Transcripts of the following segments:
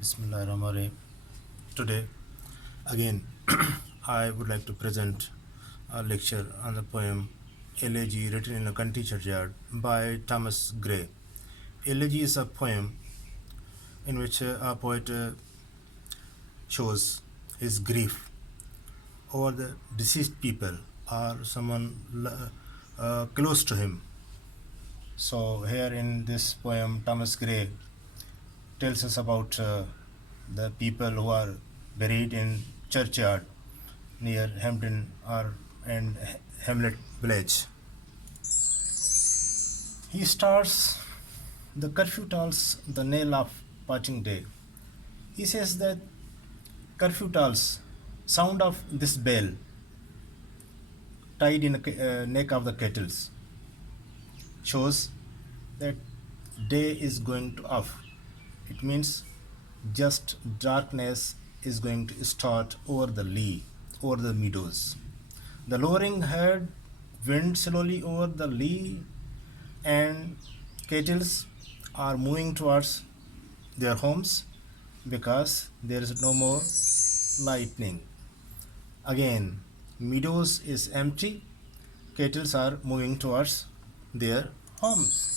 Bismillahirrahmanirrahim. Today, again, I would like to present a lecture on the poem Elegy written in a country churchyard by Thomas Gray. Elegy is a poem in which a poet shows his grief over the deceased people or someone close to him. So, here in this poem, Thomas Gray tells us about the people who are buried in churchyard near Hampton or and Hamlet village. He starts the curfew tolls the knell of parting day. He says that curfew tolls, sound of this bell tied in the neck of the kettles, shows that day is going to off. It means just darkness is going to start over the lea, over the meadows. The lowering head wind slowly over the lea, and kettles are moving towards their homes because there is no more lightning. Again, meadows is empty, kettles are moving towards their homes.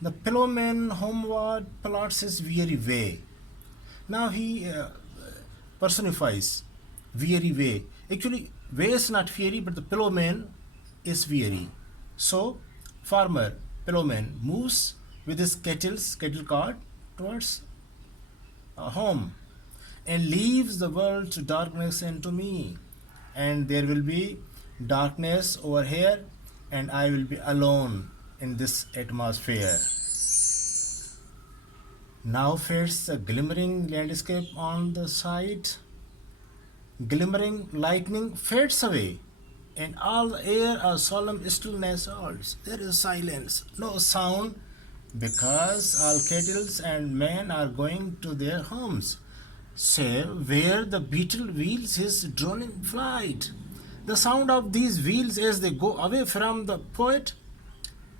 The pillowman homeward plots his weary way. Now he personifies weary way. Actually, way is not weary, but the pillowman is weary. So, farmer, pillowman, moves with his kettle cart towards home and leaves the world to darkness and to me. And there will be darkness over here, and I will be alone in this atmosphere. Now fades a glimmering landscape on the side. Glimmering lightning fades away, and all the air a solemn stillness holds. There is silence, no sound, because all kettles and men are going to their homes, save where the beetle wheels his droning flight. The sound of these wheels as they go away from the poet,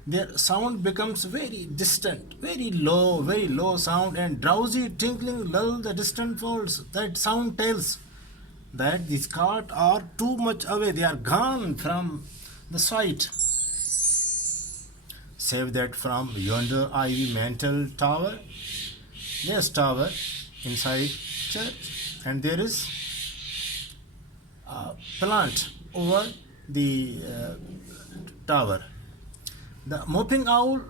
their sound becomes very distant, very low sound, and drowsy tinkling lull the distant folds. That sound tells that these carts are too much away, they are gone from the sight. Save that from yonder ivy mantled tower, there's tower inside church, and there is a plant over the tower. The moping owl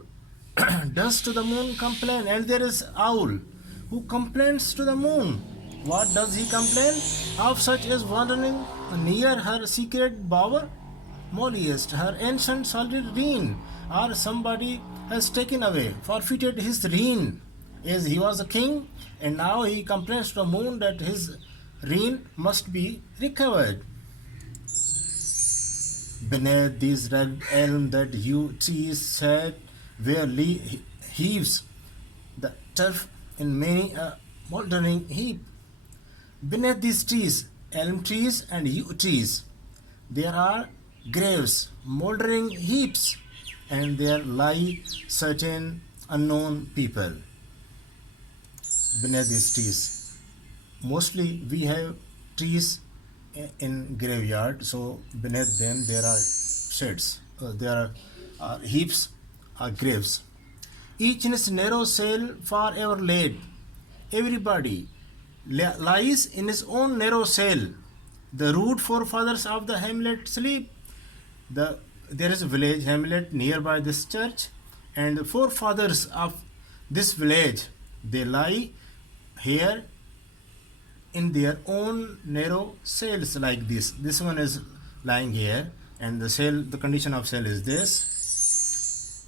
does to the moon complain, and there is owl who complains to the moon. What does he complain? Of such as wandering near her secret bower, molliest her ancient solid reign, or somebody has taken away, forfeited his reign, as he was a king, and now he complains to the moon that his reign must be recovered. Beneath these red elm that yew trees sat, where heaves the turf in many a mouldering heap. Beneath these trees, elm trees and yew trees, there are graves, mouldering heaps, and there lie certain unknown people beneath these trees. Mostly we have trees in graveyard, so beneath them there are sheds, there are heaps, graves, each in its narrow cell forever laid. Everybody lies in his own narrow cell. The rude forefathers of the hamlet sleep. There is a village hamlet nearby this church, and the forefathers of this village, they lie here in their own narrow cells like this. This one is lying here, and the condition of cell is this.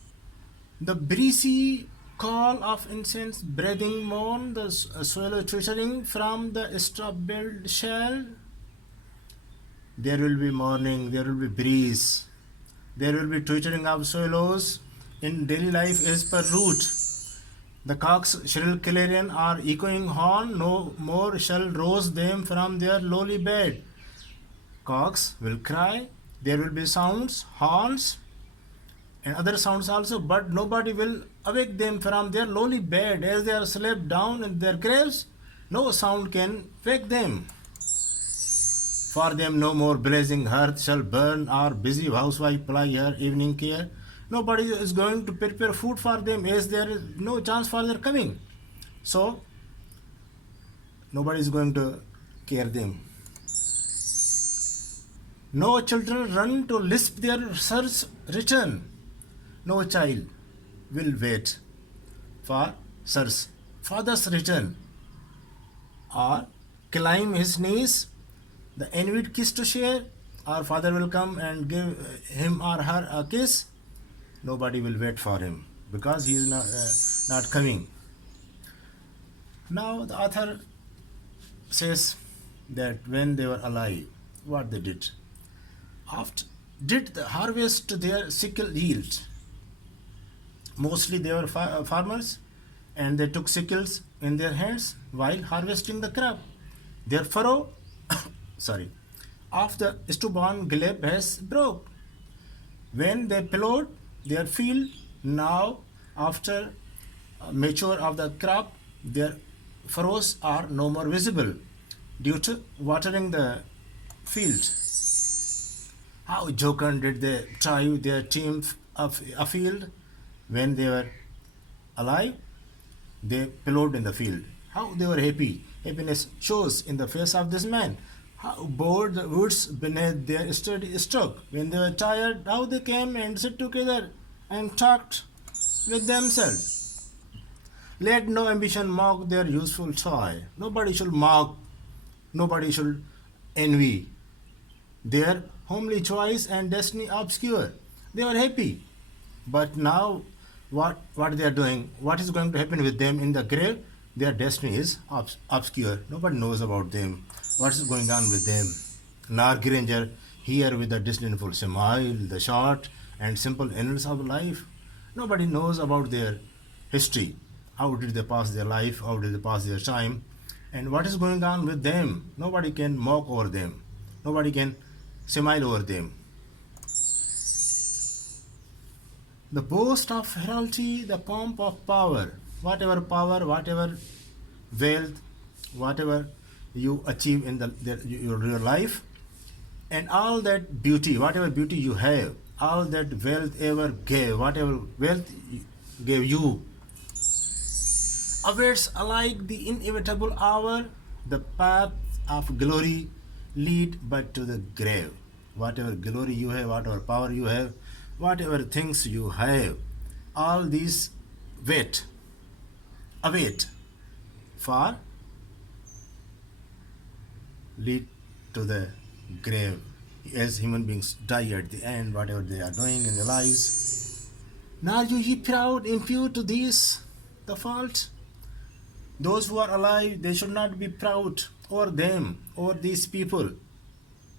The breezy call of incense breathing mourn, the swallow twittering from the straw-billed shell. There will be morning, there will be breeze, there will be twittering of swallows in daily life as per route. The cock's shrill clarion or echoing horn no more shall rouse them from their lowly bed. Cocks will cry, there will be sounds, horns, and other sounds also, but nobody will awake them from their lowly bed as they are slept down in their graves. No sound can wake them. For them no more blazing hearth shall burn, or busy housewife ply her evening care. Nobody is going to prepare food for them, as there is no chance for their coming. So nobody is going to care them. No children run to lisp their sir's return. No child will wait for sir's father's return, or climb his knees, the envied kiss to share. Our father will come and give him or her a kiss. Nobody will wait for him because he is not coming. Now the author says that when they were alive, what they did. After did the harvest their sickle yield. Mostly they were farmers, and they took sickles in their hands while harvesting the crop. Their furrow, of the stubborn glebe has broke. When they plowed their field, now after mature of the crop, their furrows are no more visible due to watering the field. How jocund did they drive their team afield when they were alive? They plowed in the field. How they were happy. Happiness shows in the face of this man. How bored the woods beneath their sturdy stroke. When they were tired, how they came and sat together and talked with themselves. Let no ambition mock their useful toil. Nobody should mock, nobody should envy their homely choice and destiny obscure. They were happy. But now what they are doing, what is going to happen with them in the grave, their destiny is obscure. Nobody knows about them. What is going on with them? Nar Granger here with a disdainful smile, the short and simple annals of life. Nobody knows about their history. How did they pass their life? How did they pass their time? And what is going on with them? Nobody can mock over them. Nobody can smile over them. The boast of heraldry, the pomp of power, whatever wealth, whatever you achieve in your life, and all that beauty, whatever beauty you have, all that wealth ever gave, whatever wealth gave you, awaits alike the inevitable hour. The path of glory lead but to the grave. Whatever glory you have, whatever power you have, whatever things you have, all these await for lead to the grave. As human beings die at the end, whatever they are doing in their lives. Now you ye proud, impute to these the fault. Those who are alive, they should not be proud over them, over these people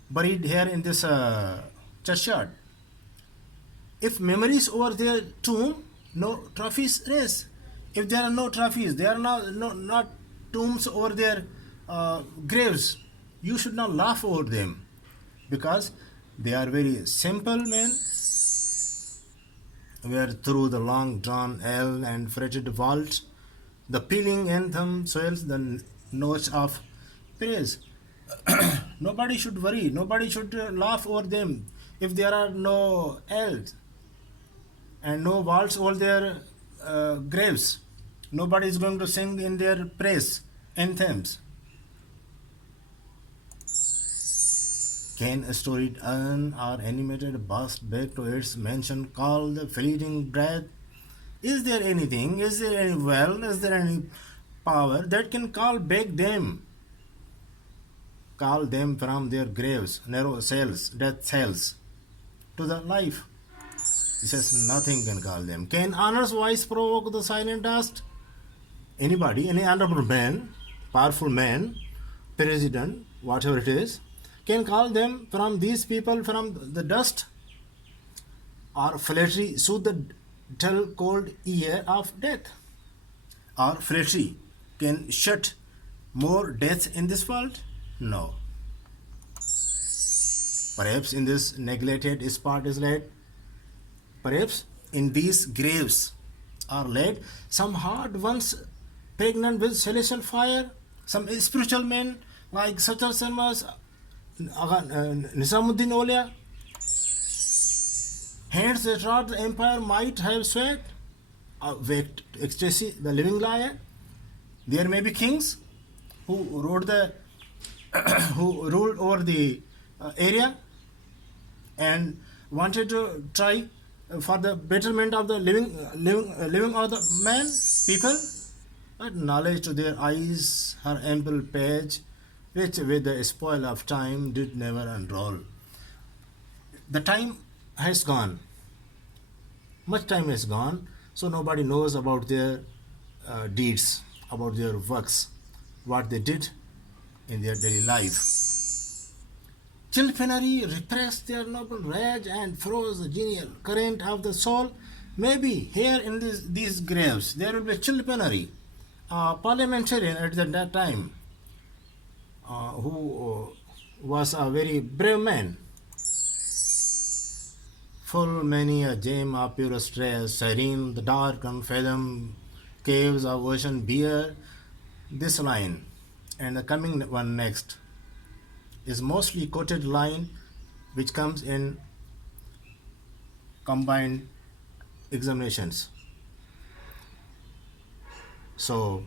buried here in this churchyard. If memories over their tomb, no trophies raise. If there are no trophies, there are not tombs over their graves, you should not laugh over them, because they are very simple men, where through the long drawn L and fretted vault, the pealing anthem swells the notes of praise. Nobody should worry, nobody should laugh over them if there are no L's and no vaults over their graves. Nobody is going to sing in their praise anthems. Can a storied urn or animated bust back to its mansion call the fleeting breath? Is there anything, is there any well, is there any power that can call them from their graves, narrow cells, death cells, to the life? He says nothing can call them. Can honor's voice provoke the silent dust? Anybody, any honorable man, powerful man, president, whatever it is, can call them from these people from the dust? Or flattery soothe the dull cold ear of death? Or flattery can shut more deaths in this world? No. Perhaps in this neglected spot is laid. Perhaps in these graves are laid. Some hard ones pregnant with celestial fire. Some spiritual men like Satar Sarmas, Nizamuddin Aulia. Hands that wrought the empire might have sweat, waked ecstasy, the living liar. There may be kings who ruled the who ruled over the area and wanted to try for the betterment of the living of the man people, but knowledge to their eyes, her ample page, which with the spoil of time did never unroll. The time has gone, much time has gone, so nobody knows about their deeds, about their works, what they did in their daily life. Chilpinary repressed their noble rage and froze the genial current of the soul. Maybe here in these graves there will be Chilpinary, a parliamentarian at that time, who was a very brave man, full many a gem of purest stress, serene the dark unfathomed caves of ocean bear. This line and the coming one next is mostly quoted line which comes in combined examinations. So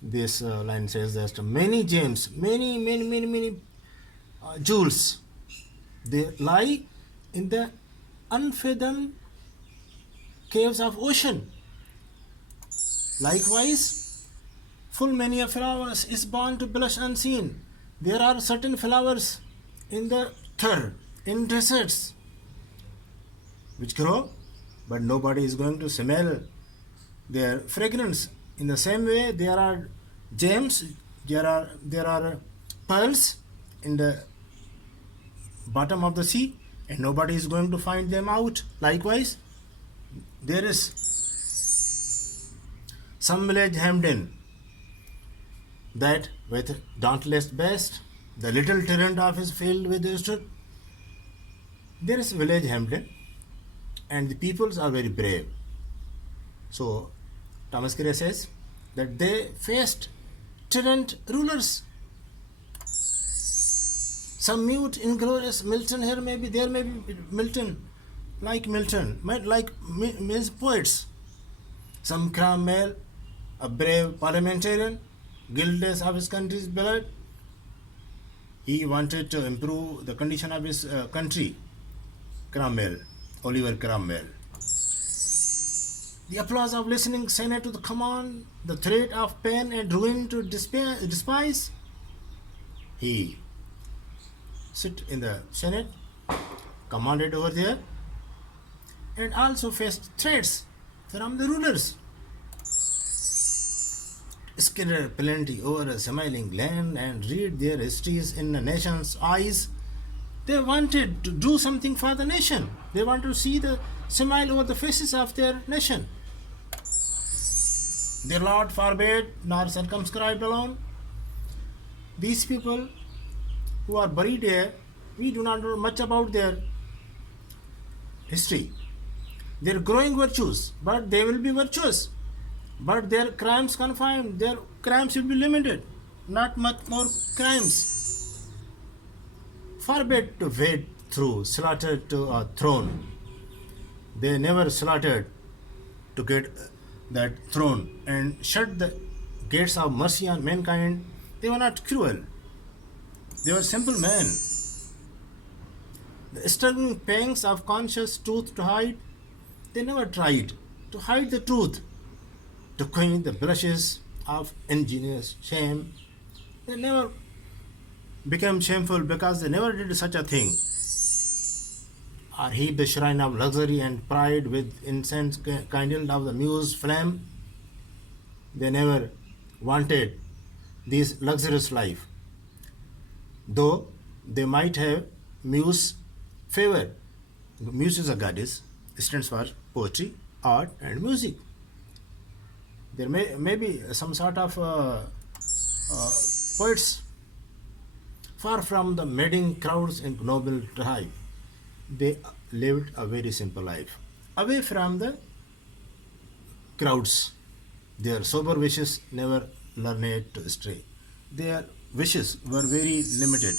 this line says that many gems, many jewels, they lie in the unfathomed caves of ocean. Likewise, full many a flowers is born to blush unseen. There are certain flowers in the third, in deserts, which grow, but nobody is going to smell their fragrance. In the same way, there are gems, there are pearls in the bottom of the sea, and nobody is going to find them out. Likewise, there is some village hemmed in, that with dauntless best, the little tyrant of his field with stood. There is village hemmed in, and the peoples are very brave. So Thomas Carey says that they faced tyrant rulers. Some mute, inglorious Milton here may be, there may be Milton, like means poets. Some Cromwell, a brave parliamentarian, guiltless of his country's blood. He wanted to improve the condition of his country. Cromwell, Oliver Cromwell. The applause of listening Senate to the command, the threat of pain and ruin to despise. He sit in the Senate, commanded over there, and also faced threats from the rulers. Scatter plenty over a smiling land and read their histories in the nation's eyes. They wanted to do something for the nation. They want to see the smile over the faces of their nation. Their Lord forbade, nor circumscribed alone. These people who are buried here, we do not know much about their history. Their growing virtues, but they will be virtuous. But their crimes confined, their crimes will be limited, not much more crimes. Forbid to wade through, slaughtered to a throne. They never slaughtered to get that throne and shut the gates of mercy on mankind. They were not cruel. They were simple men. The struggling pangs of conscious truth to hide, they never tried to hide the truth, to quench the blushes of ingenious shame. They never became shameful because they never did such a thing, or heaped the shrine of luxury and pride with incense kindled of the muse flame. They never wanted this luxurious life, though they might have muse favor. Muse is a goddess, stands for poetry, art, and music. There may be some sort of poets far from the madding crowds in noble tribe. They lived a very simple life, away from the crowds. Their sober wishes never learned to stray. Their wishes were very limited.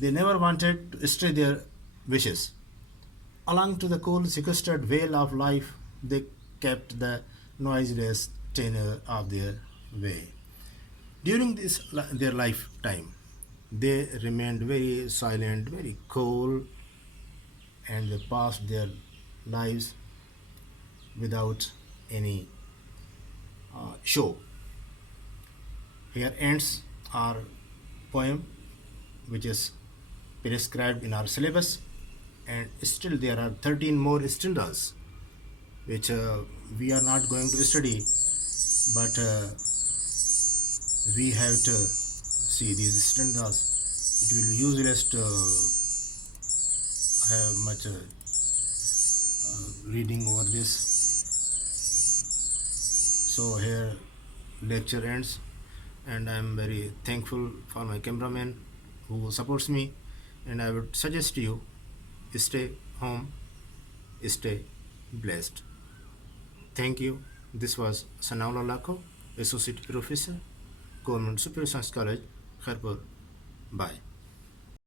They never wanted to stray their wishes. Along to the cool sequestered vale of life, they kept the noiseless tenor of their way. During their lifetime, they remained very silent, very cool, and they passed their lives without any show. Here ends our poem, which is prescribed in our syllabus, and still there are 13 more stanzas which we are not going to study, but we have to see these stanzas. It will be useless to have much reading over this. So here lecture ends, and I am very thankful for my cameraman who supports me, and I would suggest you stay home, stay blessed. Thank you. This was Sanaullah Lakho, Associate Professor, Government Superior Science College, Kharpur. Bye.